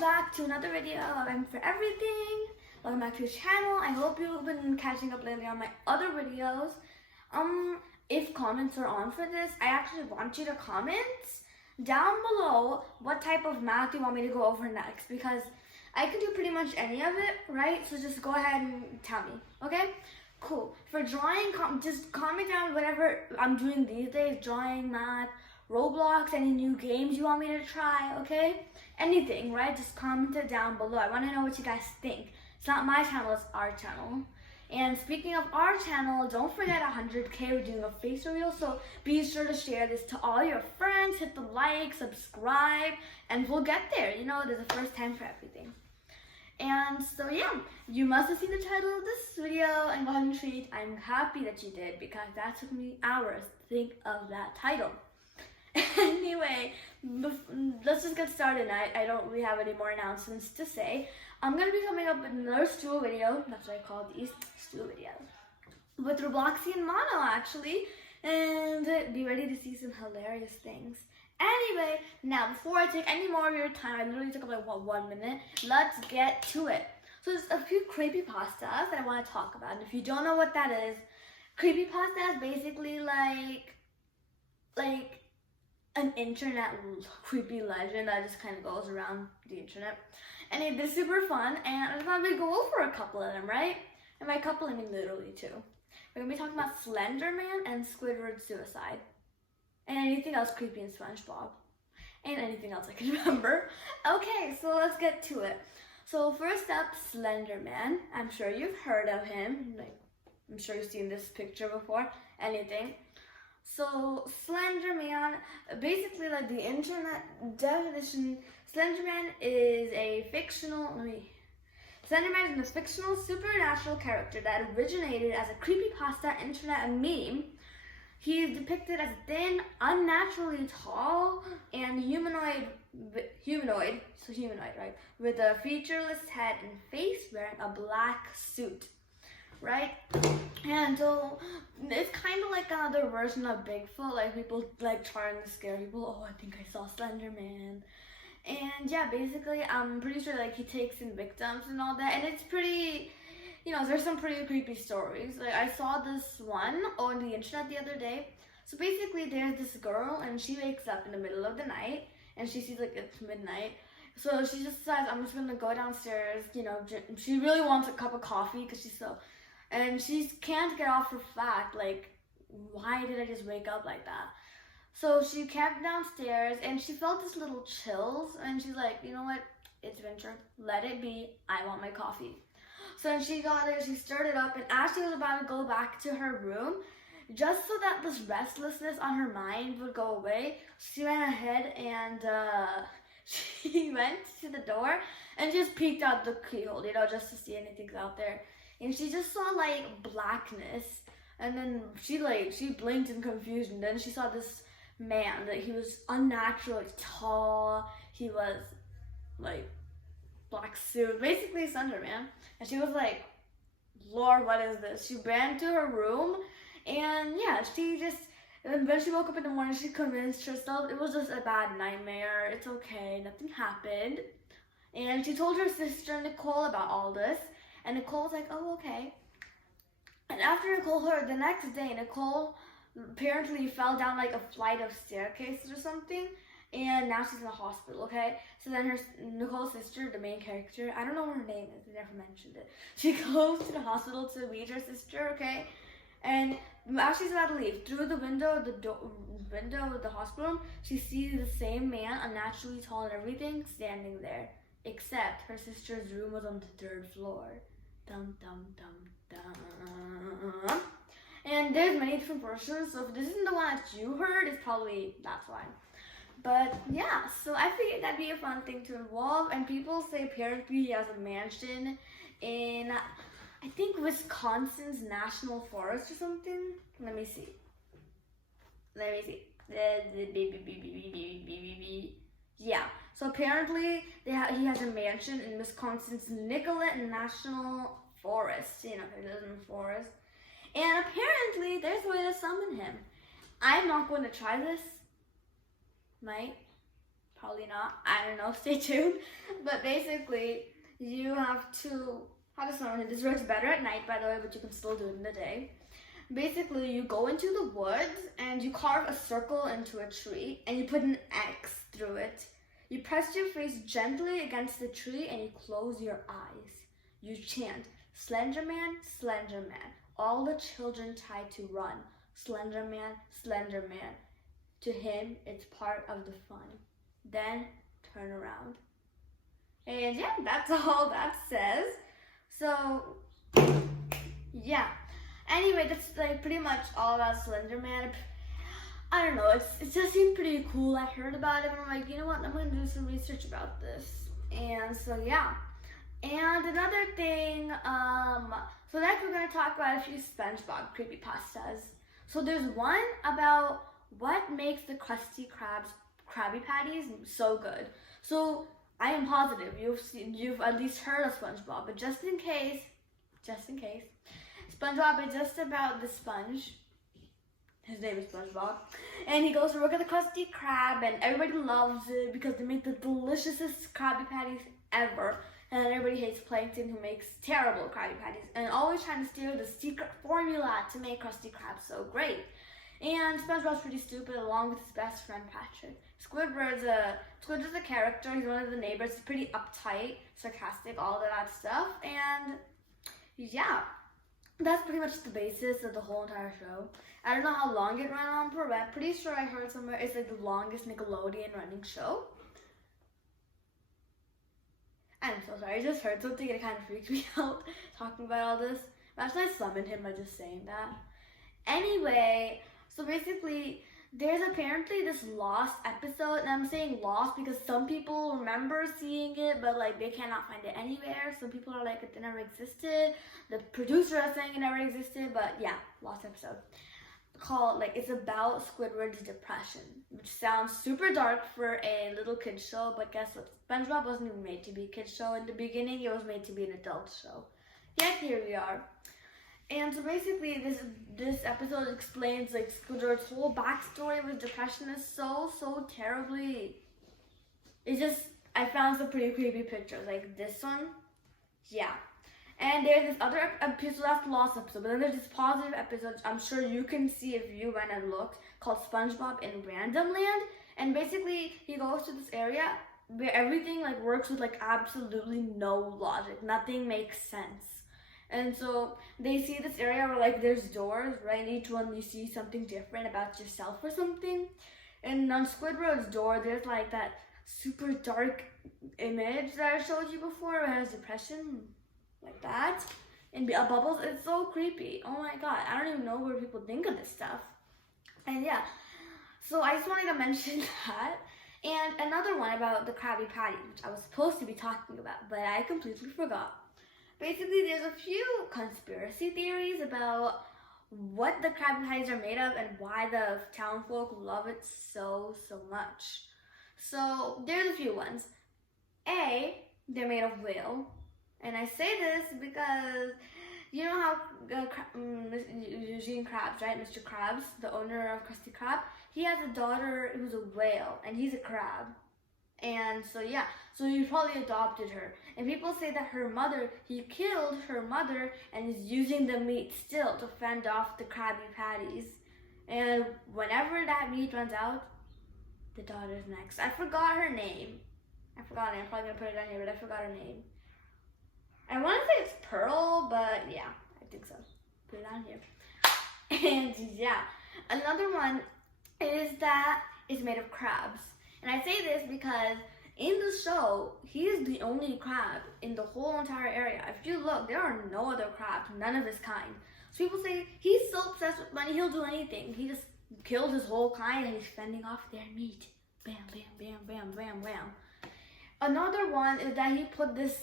welcome back to another video of M for Everything. Welcome back to the channel. I hope you've been catching up lately on my other videos. If comments are on for this, I actually want you to comment down below what type of math you want me to go over next, because I can do pretty much any of it, right? So just go ahead and tell me, okay? Cool. For drawing, just comment down whatever I'm doing these days, drawing, math, Roblox, any new games you want me to try, okay? Anything, right? Just comment it down below. I want to know what you guys think. It's not my channel, it's our channel. And speaking of our channel, don't forget 100K, we're doing a face reveal, so be sure to share this to all your friends, hit the like, subscribe, and we'll get there. You know, there's a first time for everything. And so yeah, you must have seen the title of this video and go ahead and treat. I'm happy that you did, because that took me hours to think of that title. Anyway, let's just get started. I don't really have any more announcements to say. I'm going to be coming up with another stool video, that's what I call these, stool videos, with Robloxian Mono actually, and be ready to see some hilarious things. Anyway, now before I take any more of your time, I literally took up like 1 minute, let's get to it. So there's a few creepypastas that I want to talk about, and if you don't know what that is, creepypasta is basically like an internet creepy legend that just kind of goes around the internet. And it's super fun, and I thought we'd go over a couple of them, right? And by couple, I mean literally two. We're going to be talking about Slenderman and Squidward suicide. And anything else creepy in SpongeBob. And anything else I can remember. Okay, so let's get to it. So first up, Slenderman. I'm sure you've heard of him. I'm sure you've seen this picture before. Anything. So Slenderman, basically like the internet definition, Slenderman is a fictional supernatural character that originated as a creepypasta internet meme. He is depicted as thin, unnaturally tall, and humanoid, right? With a featureless head and face, wearing a black suit. Right? And so it's kind of like another version of Bigfoot, like people like trying to scare people. Oh, I think I saw Slenderman. And yeah, basically I'm pretty sure like he takes in victims and all that, and it's pretty, you know, there's some pretty creepy stories. Like I saw this one on the internet the other day. So basically there's this girl, and she wakes up in the middle of the night and she sees like it's midnight. So she just decides, I'm just gonna go downstairs, you know, she really wants a cup of coffee because she's so, and she can't get off her fact, like, why did I just wake up like that? So she camped downstairs, and she felt this little chills, and she's like, you know what, it's winter, let it be, I want my coffee. So then she got there, she stirred it up, and as she was about to go back to her room, just so that this restlessness on her mind would go away, she went ahead and she went to the door and just peeked out the keyhole, you know, just to see anything's out there. And she just saw like blackness, and then she blinked in confusion. Then she saw this man, that he was unnaturally tall. He was like black suit, basically Slenderman. And she was like, Lord, what is this? She ran to her room, and yeah, and when she woke up in the morning, she convinced herself it was just a bad nightmare. It's okay, nothing happened. And she told her sister Nicole about all this. And Nicole was like, oh, okay. And after Nicole heard, the next day, Nicole apparently fell down like a flight of staircases or something. And now she's in the hospital, okay? So then Nicole's sister, the main character, I don't know what her name is, they never mentioned it. She goes to the hospital to meet her sister, okay? And as she's about to leave, through the window of the hospital, she sees the same man, unnaturally tall and everything, standing there. Except her sister's room was on the 3rd floor. Dum dum dum dum. And there's many different versions, so if this isn't the one that you heard, it's probably that's why. But yeah, so I figured that'd be a fun thing to involve. And people say apparently he has a mansion in, I think, Wisconsin's National Forest or something. Let me see. Yeah, so apparently he has a mansion in Wisconsin's Nicollet National Forest. You know, he lives in the forest. And apparently there's a way to summon him. I'm not going to try this, right? Probably not. I don't know. Stay tuned. But basically, you have to... How does someone... This works better at night, by the way, but you can still do it in the day. Basically, you go into the woods and you carve a circle into a tree and you put an X through it. You press your face gently against the tree and you close your eyes. You chant, Slenderman, Slenderman. All the children try to run. Slenderman, Slenderman. To him, it's part of the fun. Then turn around. And yeah, that's all that says. So, yeah. Anyway, that's like pretty much all about Slenderman. I don't know, it just seemed pretty cool. I heard about it and I'm like, you know what, I'm gonna do some research about this. And so yeah. And another thing, so next we're gonna talk about a few SpongeBob creepypastas. So there's one about what makes the Krusty Krabby Patties so good. So I am positive you've at least heard of SpongeBob, but just in case, SpongeBob is just about the sponge. His name is SpongeBob. And he goes to work at the Krusty Krab and everybody loves it because they make the deliciousest Krabby Patties ever. And everybody hates Plankton who makes terrible Krabby Patties and always trying to steal the secret formula to make Krusty Krab so great. And SpongeBob's pretty stupid along with his best friend Patrick. Squidward's a character, he's one of the neighbors, he's pretty uptight, sarcastic, all of that stuff. And yeah. That's pretty much the basis of the whole entire show. I don't know how long it ran on for, but I'm pretty sure I heard somewhere it's like the longest Nickelodeon running show. I'm so sorry, I just heard something and it kind of freaked me out talking about all this. Imagine I summoned him by just saying that. Anyway, so basically, there's apparently this lost episode, and I'm saying lost because some people remember seeing it, but like they cannot find it anywhere. Some people are like, it never existed. The producer is saying it never existed, but yeah, lost episode. Called, like, it's about Squidward's depression, which sounds super dark for a little kid's show, but guess what? SpongeBob wasn't even made to be a kid's show in the beginning, it was made to be an adult show. Yet here we are. And so basically this episode explains like Squidward's whole backstory with depression is so terribly, I found some pretty creepy pictures, like this one, yeah. And there's this other episode, that's the lost episode, but then there's this positive episode, I'm sure you can see if you went and looked, called SpongeBob in Random Land. And basically, he goes to this area where everything like works with like absolutely no logic. Nothing makes sense. And so they see this area where like there's doors, right? And each one you see something different about yourself or something. And on Squidward's door, there's like that super dark image that I showed you before where it has depression. Like that, and bubbles. It's so creepy. Oh my god, I don't even know where people think of this stuff. And yeah, so I just wanted to mention that. And another one about the Krabby Patty, which I was supposed to be talking about, but I completely forgot. Basically, there's a few conspiracy theories about what the Krabby Patties are made of and why the townfolk love it so much. So there's a few ones. A, they're made of whale. And I say this because you know how Eugene Krabs, right? Mr. Krabs, the owner of Krusty Krab, he has a daughter who's a whale, and he's a crab. And so yeah, so he probably adopted her. And people say that her mother, he killed her mother and is using the meat still to fend off the Krabby Patties. And whenever that meat runs out, the daughter's next. I forgot her name. I'm probably gonna put it on here, but I forgot her name. I want to say it's Pearl, but yeah, I think so. Put it on here. And yeah, another one is that it's made of crabs. And I say this because in the show, he is the only crab in the whole entire area. If you look, there are no other crabs, none of his kind. So people say he's so obsessed with money, he'll do anything. He just killed his whole kind and he's fending off their meat. Bam, bam, bam, bam, bam, bam. Another one is that he put this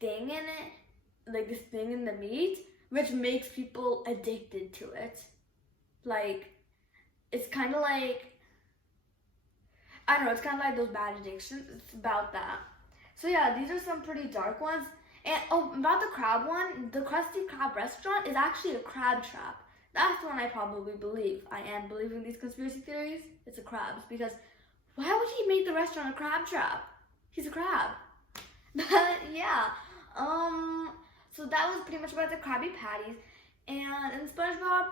thing in it, like this thing in the meat, which makes people addicted to it. Like, it's kind of like, I don't know, it's kind of like those bad addictions. It's about that. So yeah, these are some pretty dark ones. And about the crab one, the Krusty Krab restaurant is actually a crab trap. That's the one I probably believe. I am believing these conspiracy theories. It's a crabs because why would he make the restaurant a crab trap? He's a crab. But yeah, so that was pretty much about the Krabby Patties. And in SpongeBob,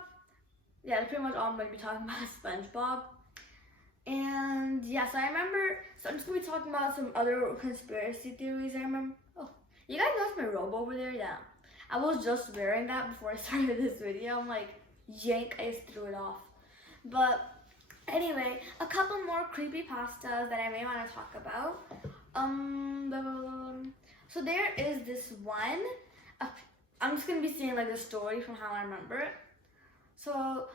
yeah, that's pretty much all I'm going to be talking about is SpongeBob. And yeah, so I remember, so I'm just going to be talking about some other conspiracy theories I remember. Oh, you guys notice my robe over there? Yeah. I was just wearing that before I started this video. I'm like, yank, I just threw it off. But anyway, a couple more creepypastas that I may want to talk about. So there is this one. I'm just gonna be saying like the story from how I remember it. So,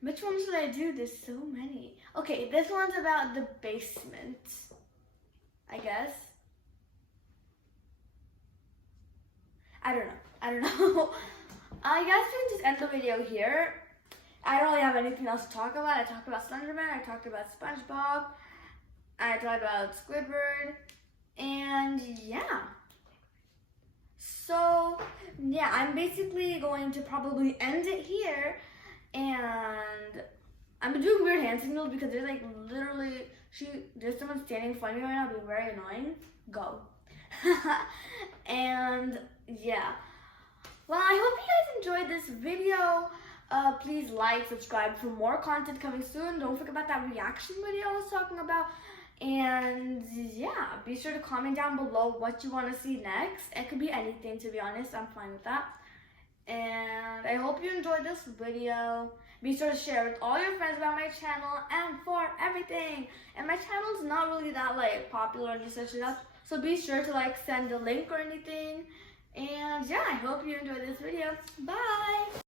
which one should I do? There's so many. Okay, this one's about the basement, I guess. I don't know. I guess we can just end the video here. I don't really have anything else to talk about. I talked about Slenderman, I talked about SpongeBob, I talked about Squidward, and yeah. So, yeah, I'm basically going to probably end it here, and I'm doing weird hand signals because there's like literally, there's someone standing in front of me right now being very annoying. Go. And yeah. Well, I hope you guys enjoyed this video. Please like, subscribe for more content coming soon. Don't forget about that reaction video I was talking about. And yeah, be sure to comment down below what you want to see next. It could be anything, to be honest. I'm fine with that. And I hope you enjoyed this video. Be sure to share with all your friends about my channel and for everything. And my channel's not really that like popular or just such that. So be sure to like send a link or anything. And yeah, I hope you enjoyed this video. Bye!